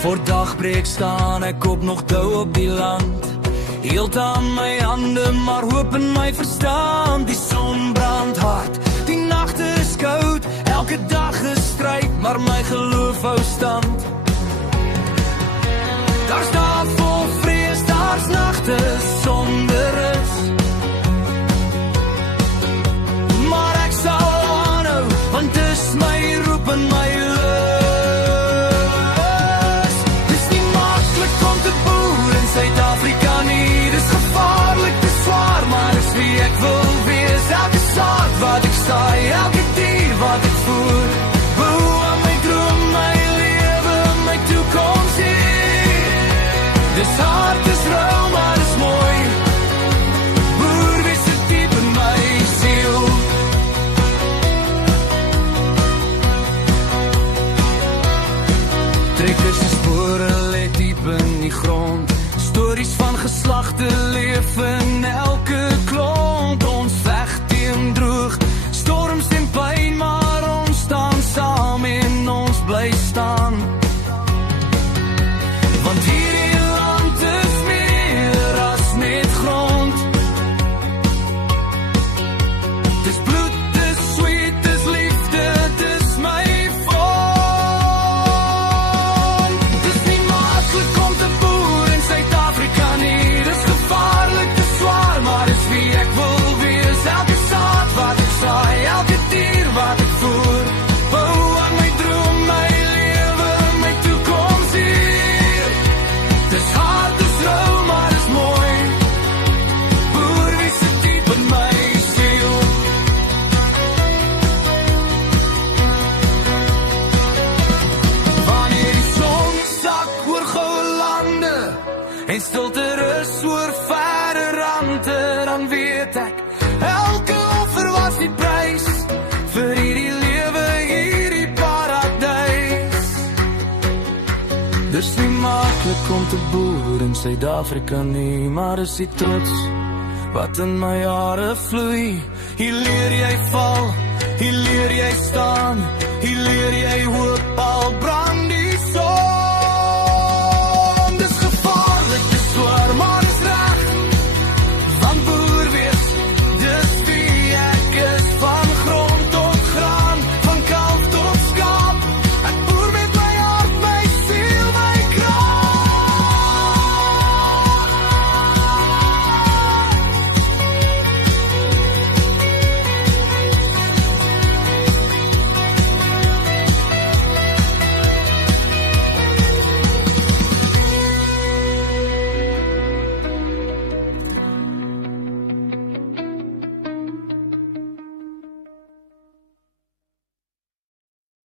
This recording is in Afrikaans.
Voor dagbreek staan ek op nog dou op die land. Hield aan my hande, maar hoop in my verstand. Die son brand hard, die nagte is koud. Elke dag is stryd, maar my geloof hou stand. Daar's dae vol vrees, daar's nagte sonder rus. Maar ek sal aanhou, want dis my roep en my lus. Dis nie maklik om te boer in Suid-Afrika nie. Dis gevaarlik, dis swaar, maar dis wie ek wil wees. Elke saad wat ek saai, elke dier wat ek voer. Bou aan my droom, my lewe, my toekoms hier. Dis hard, dis rou, maar dis mooi. Boer, wees so diep in my siel. Trekkers se spore lê diep in die grond. Stories van geslagte leef in elke klomp. Ons veg teen droog, storms en pyn, maar ons staan saam en ons bly staan. Want hierdie land is meer as net grond. Dis bloed, dis sweet, dis liefde, dis my fond. Dis nie maklik om te boer in Suid-Afrika nie. Dis gevaarlik, dis swaar, maar dis wie ek wil wees. Elke saad wat ek saai, elke dier wat ek voer. Bou aan my droom, my lewe, my toekoms hier. Dis hard, dis rou, maar dis mooi. Boer, wie se diep in my siel. Wanneer die son sak oor goue lande en stilte rus oor verre rande, dan weet ek elke offer was die prys vir hierdie lewe, hierdie paradys. Dis nie maklik om te boer in Suid-Afrika nie, maar is die trots wat in my hare vloei. Hier leer jy val, hier leer jy staan, hier leer jy hoop al brand.